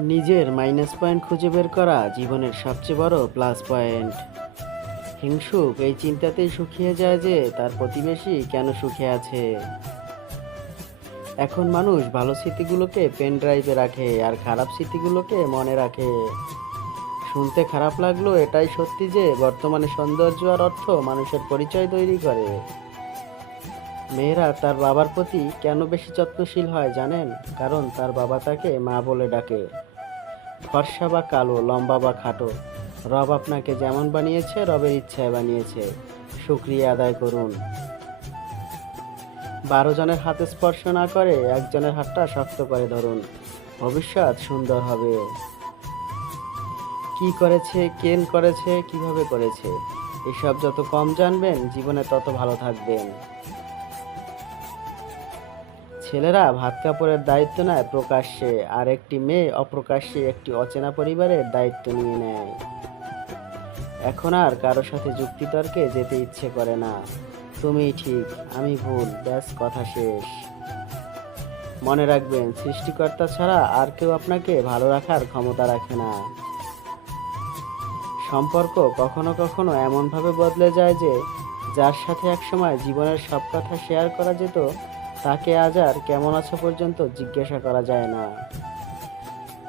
নিজের minus point খুঁজে বের করা জীবনের সবচেয়ে বড় প্লাস পয়েন্ট। হিংসুক এই চিন্তাতেই শুকিয়ে যায় যে তার প্রতিবেশী কেন সুখে আছে। এখন মানুষ ভালো স্মৃতিগুলোকে পেন ড্রাইভে রাখে আর খারাপ স্মৃতিগুলোকে মনে রাখে। শুনতে খারাপ লাগলো, এটাই সত্যি যে বর্তমানে সৌন্দর্য আর অর্থ মানুষের পরিচয় তৈরি করে। মেয়েরা তার বাবার প্রতি কেন বেশি যত্নশীল হয় জানেন? কারণ তার বাবা তাকে মা বলে ডাকে। ফর্সা বা কালো, লম্বা বা খাটো, রব আপনাকে যেমন বানিয়েছে রবের ইচ্ছায় বানিয়েছে, শুকরিয়া আদায় করুন। 12 জনের হাতে স্পর্শ না করে একজনের হাতটা শক্ত করে ধরুন, ভবিষ্যৎ সুন্দর হবে। কি করেছে, কেন করেছে, কিভাবে করেছে, এসব যত কম জানবেন জীবনে তত ভালো থাকবেন। ছেলেরা ভাত কাপড়ের দায়িত্ব নেয় প্রকাশ্যে, আর একটি মেয়ে অপ্রকাশ্যে একটি অচেনা পরিবারের দায়িত্ব নিয়ে নেয়। এখন আর কারো সাথে যুক্তিতর্কে যেতে ইচ্ছে করে না। তুমি ঠিক, আমি ভুল, ব্যাস কথা শেষ। মনে রাখবেন, সৃষ্টিকর্তা ছাড়া আর কেউ আপনাকে ভালো রাখার ক্ষমতা রাখে না। সম্পর্ক কখনো কখনো এমনভাবে বদলে যায় যে যার সাথে একসময় জীবনের সব কথা শেয়ার করা যেত, তাকে আজ আর কেমন আছো পর্যন্ত জিজ্ঞাসা করা যায় না।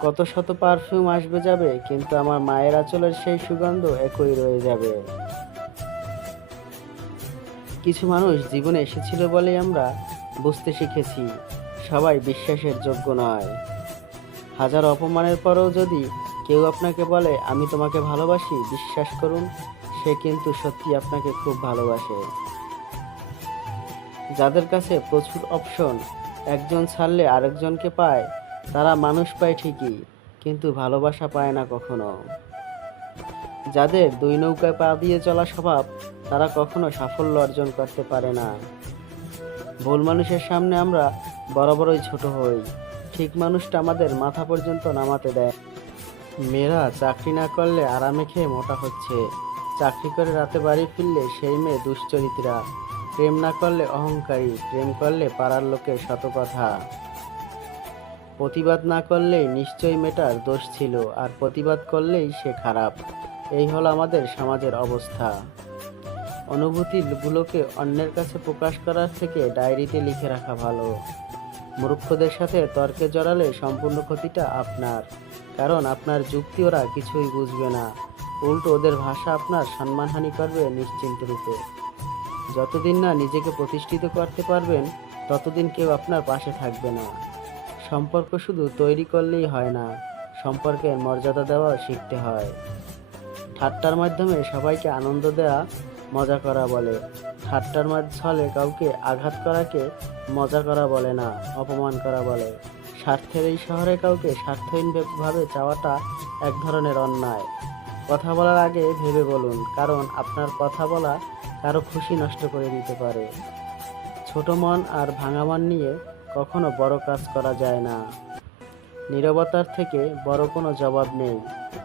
কত শত পারফিউম আসবে যাবে, কিন্তু আমার মায়ের আঁচলের সেই সুগন্ধ একই রয়ে যাবে। কিছু মানুষ জীবনে এসেছিল বলেই আমরা বুঝতে শিখেছি সবাই বিশ্বাসের যোগ্য নয়। হাজার অপমানের পরেও যদি কেউ আপনাকে বলে আমি তোমাকে ভালোবাসি, বিশ্বাস করুন সে কিন্তু সত্যি আপনাকে খুব ভালোবাসে। যাদের কাছে প্রচুর অপশন, একজন ছাড়লে আরেকজনকে পায়, তারা মানুষ পায় ঠিকই, কিন্তু ভালোবাসা পায় না কখনো। যাদের দুই নৌকায় পা দিয়ে চলা স্বভাব, তারা কখনো সাফল্য অর্জন করতে পারে না। ভুল মানুষের সামনে আমরা বরাবরই ছোট হই, ঠিক মানুষটা আমাদের মাথা পর্যন্ত নামাতে দেয়। মেয়েরা চাকরি না করলে আরামে খেয়ে মোটা হচ্ছে, চাকরি করে রাতে বাড়ি ফিরলে সেই মেয়ে দুশ্চরিত্রা। প্রেম না করলে অহংকারী, প্রেম করলে পাড়ার লোকের শত কথা। প্রতিবাদ না করলেই নিশ্চয়ই মেয়েটার দোষ ছিল, আর প্রতিবাদ করলেই সে খারাপ। এই হলো আমাদের সমাজের অবস্থা। অনুভূতিগুলোকে অন্যের কাছে প্রকাশ করার থেকে ডায়েরিতে লিখে রাখা ভালো। মূর্খদের সাথে তর্কে জড়ালে সম্পূর্ণ ক্ষতিটা আপনার, কারণ আপনার যুক্তি ওরা কিছুই বুঝবে না, উল্টো ওদের ভাষা আপনার সম্মানহানি করবে নিশ্চিন্ত রূপে। যতদিন না নিজেকে প্রতিষ্ঠিত করতে পারবেন, ততদিন কেউ আপনার পাশে থাকবে না। সম্পর্ক শুধু তৈরি করলেই হয় না, সম্পর্কের মর্যাদা দেওয়া শিখতে হয়। ঠাট্টার মাধ্যমে সবাইকে আনন্দ দেওয়া মজা করা বলে। ঠাট্টার ছলে কাউকে আঘাত করাকে মজা করা বলে না, অপমান করা বলে। স্বার্থের এই শহরে কাউকে স্বার্থহীনভাবে চাওয়াটা এক ধরনের অন্যায়। কথা বলার আগে ভেবে বলুন, কারণ আপনার কথা বলা কারো খুশি নষ্ট করে দিতে পারে। ছোট মন আর ভাঙা মন নিয়ে কখনো বড় কাজ করা যায় না। নীরবতার থেকে বড় কোনো জবাব নেই,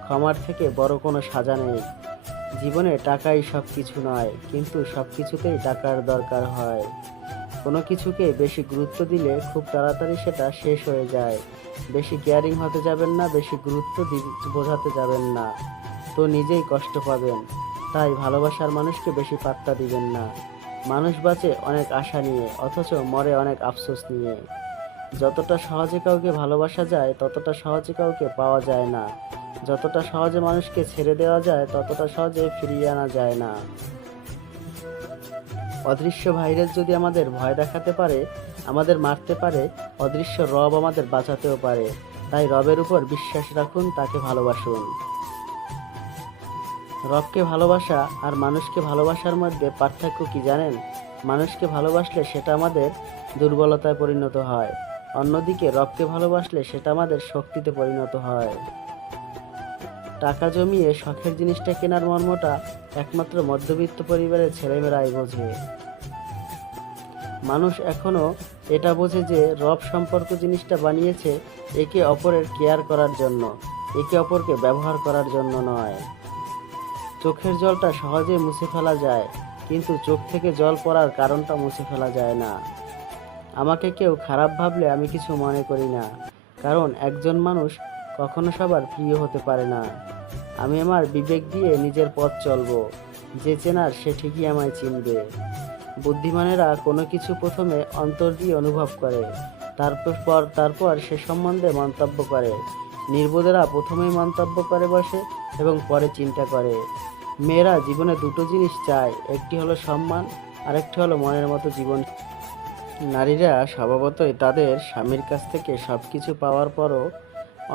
ক্ষমার থেকে বড় কোনো সাজা নেই। জীবনে টাকাই সব কিছু নয়, কিন্তু সব কিছুতেই টাকার দরকার হয়। কোনো কিছুকে বেশি গুরুত্ব দিলে খুব তাড়াতাড়ি সেটা শেষ হয়ে যায়। বেশি কেয়ারিং হতে যাবেন না, বেশি গুরুত্ব বোঝাতে যাবেন না, তো নিজেই কষ্ট পাবেন। তাই ভালোবাসার মানুষকে বেশি পাত্তা দিবেন না। মানুষ বাঁচে অনেক আশা নিয়ে, অথচ মরে অনেক আফসোস নিয়ে। যতটা সহজে কাউকে ভালোবাসা যায়, ততটা সহজে কাউকে পাওয়া যায় না। যতটা সহজে মানুষকে ছেড়ে দেওয়া যায়, ততটা সহজে ফিরিয়ে আনা যায় না। অদৃশ্য ভাইরাস যদি আমাদের ভয় দেখাতে পারে, আমাদের মারতে পারে, অদৃশ্য রব আমাদের বাঁচাতেও পারে। তাই রবের উপর বিশ্বাস রাখুন, তাকে ভালোবাসুন। রবকে ভালোবাসা আর মানুষকে ভালোবাসার মধ্যে পার্থক্য কি জানেন? মানুষকে ভালোবাসলে সেটা আমাদের দুর্বলতায় পরিণত হয়, অন্যদিকে রবকে ভালোবাসলে সেটা আমাদের শক্তিতে পরিণত হয়। টাকা জমিয়ে শখের জিনিসটা কেনার মর্মটা একমাত্র মধ্যবিত্ত পরিবারের ছেলেমেয়েরাই বোঝে। মানুষ এখনো এটা বোঝে যে রব সম্পর্ক জিনিসটা বানিয়েছে একে অপরের কেয়ার করার জন্য, একে অপরকে ব্যবহার করার জন্য নয়। চোখের জলটা সহজে মুছে ফেলা যায়, কিন্তু চোখ থেকে জল পড়ার কারণটা মুছে ফেলা যায় না। আমাকে কেউ খারাপ ভাবলে আমি কিছু মনে করি না, কারণ একজন মানুষ কখনো সবার প্রিয় হতে পারে না। আমি আমার বিবেক দিয়ে নিজের পথ চলবো। যে চেনার সে ঠিকই আমায় চিনবে। বুদ্ধিমানেরা কোনো কিছু প্রথমে অন্তর দিয়ে অনুভব করে, তারপর সে সম্বন্ধে মন্তব্য করে। নির্বোধেরা প্রথমেই মন্তব্য করে বসে এবং পরে চিন্তা করে। মেয়েরা জীবনে দুটো জিনিস চায়, একটি হলো সম্মান, আরেকটি হলো মনের মতো জীবন। নারীরা স্বভাবতই তাদের স্বামীর কাছ থেকে সব কিছু পাওয়ার পরও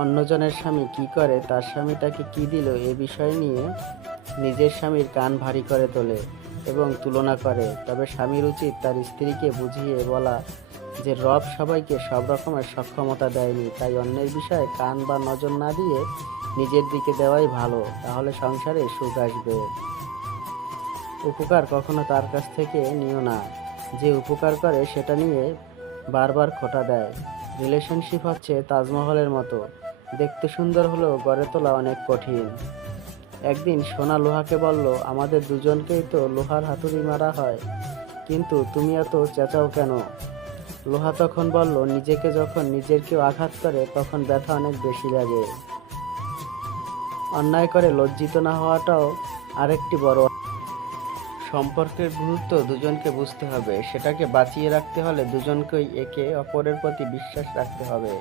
অন্যজনের স্বামী কি করে, তার স্বামী তাকে কি দিল এ বিষয় নিয়ে নিজের স্বামীর কান ভারী করে তোলে এবং তুলনা করে। তবে স্বামীর উচিত তার স্ত্রীকে বুঝিয়ে বলা যে রব সবাইকে সব রকমের সক্ষমতা দেয়নি, তাই অন্যের বিষয়ে কান বা নজর না দিয়ে নিজের দিকে দেওয়াই ভালো, তাহলে সংসারে সুখ আসবে। উপকার কখনো তার কাছ থেকে নিও না যে উপকার করে সেটা নিয়ে বারবার খোঁটা দেয়। রিলেশনশিপ হচ্ছে তাজমহলের মতো, দেখতে সুন্দর হলেও গড়ে তোলা অনেক কঠিন। একদিন সোনা লোহাকে বলল, আমাদের দুজনকেই তো লোহার হাতুড়ি মারা হয়, কিন্তু তুমি এত চেঁচাও কেন? লোহা তখন বলল, নিজেকে যখন নিজের কেউ আঘাত করে তখন ব্যথা অনেক বেশি লাগে। অন্যায় করে লজ্জিত না হওয়াটাও আরেকটি বড়। সম্পর্কের গুরুত্ব দুজনকে বুঝতে হবে, সেটাকে বাঁচিয়ে রাখতে হলে দুজনকেই একে অপরের প্রতি বিশ্বাস রাখতে হবে।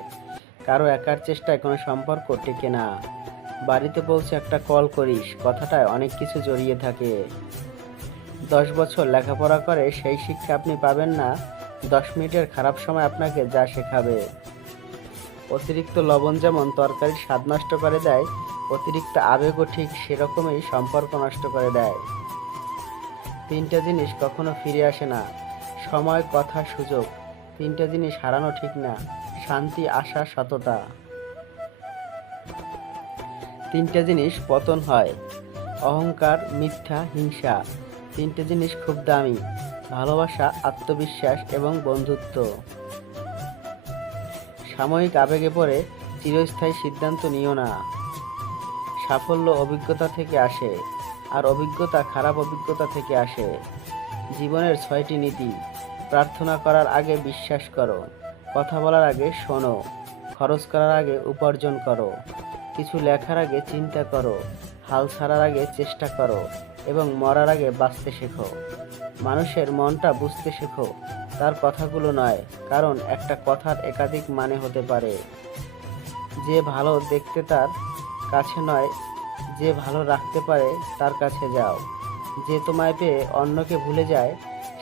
কারো একার চেষ্টায় কোনো সম্পর্ক টেকে না। বাড়িতে পৌঁছে একটা কল করিস, কথাটায় অনেক কিছু জড়িয়ে থাকে। 10 বছর লেখাপড়া করে সেই শিক্ষা আপনি পাবেন না 10 মিনিটের খারাপ সময় আপনাকে যা শেখাবে। অতিরিক্ত লবণ যেমন তরকারির স্বাদ নষ্ট করে দেয়, অতিরিক্ত আবেগও ঠিক সেরকমই সম্পর্ক নষ্ট করে দেয়। 3টা জিনিস কখনো ফিরে আসে না, সময়, কথা, সুযোগ। 3টা জিনিস হারানো ঠিক না, শান্তি, আশা, সততা। 3টা জিনিস পতন হয়, অহংকার, মিথ্যা, হিংসা। 3টে জিনিস খুব দামি, ভালোবাসা, আত্মবিশ্বাস এবং বন্ধুত্ব। সাময়িক আবেগে পড়ে চিরস্থায়ী সিদ্ধান্ত নিও না। সাফল্য অভিজ্ঞতা থেকে আসে, আর অভিজ্ঞতা খারাপ অভিজ্ঞতা থেকে আসে। জীবনের 6টি নীতি। প্রার্থনা করার আগে বিশ্বাস করো, কথা বলার আগে শোনো, খরচ করার আগে উপার্জন করো, কিছু লেখার আগে চিন্তা করো, হাল ছাড়ার আগে চেষ্টা করো এবং মরার আগে বাঁচতে শেখো। মানুষের মনটা বুঝতে শেখো, তার কথাগুলো নয়, কারণ একটা কথার একাধিক মানে হতে পারে। যে ভালো দেখতে তার কাছে নয়, যে ভালো রাখতে পারে তার কাছে যাও। যে তোমায় পেয়ে অন্যকে ভুলে যায়,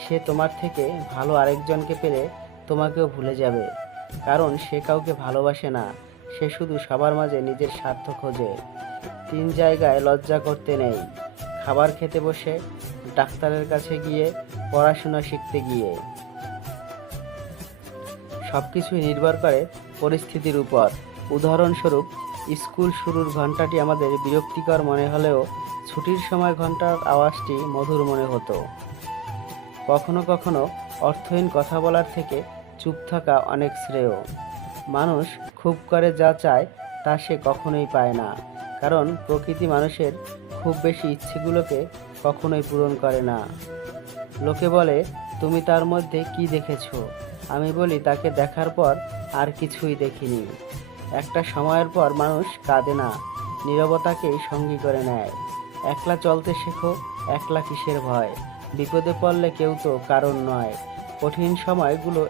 সে তোমার থেকে ভালো আরেকজনকে পেলে তোমাকেও ভুলে যাবে, কারণ সে কাউকে ভালোবাসে না, সে শুধু সবার মাঝে নিজের স্বার্থ খোঁজে। 3 জায়গায় লজ্জা করতে নেই, খাবার খেতে বসে, ডাক্তারের কাছে গিয়ে, পড়াশোনা শিখতে গিয়ে। সবকিছুই নির্ভর করে পরিস্থিতির উপর। উদাহরণস্বরূপ, স্কুল শুরুর ঘন্টাটি আমাদের বিরক্তিকর মনে হলেও ছুটির সময় ঘন্টার আওয়াজটি মধুর মনে হতো। কখনো কখনো অর্থহীন কথা বলার থেকে চুপ থাকা অনেক শ্রেয়। মানুষ খুব করে যা চায় তা সে কখনোই পায় না, কারণ প্রকৃতি মানুষের খুব বেশি ইচ্ছেগুলোকে কখনোই পূরণ করে না। লোকে বলে, তুমি তার মধ্যে কি দেখেছো? আমি বলি, তাকে দেখার পর আর কিছুই দেখিনি। একটা সময়ের পর মানুষ কাঁদে না, নীরবতাকেই সঙ্গী করে নেয়। একলা চলতে শেখো, একলা কিসের ভয়? বিপদে পড়লে কেউ তো কারণ নয়। কঠিন সময়গুলো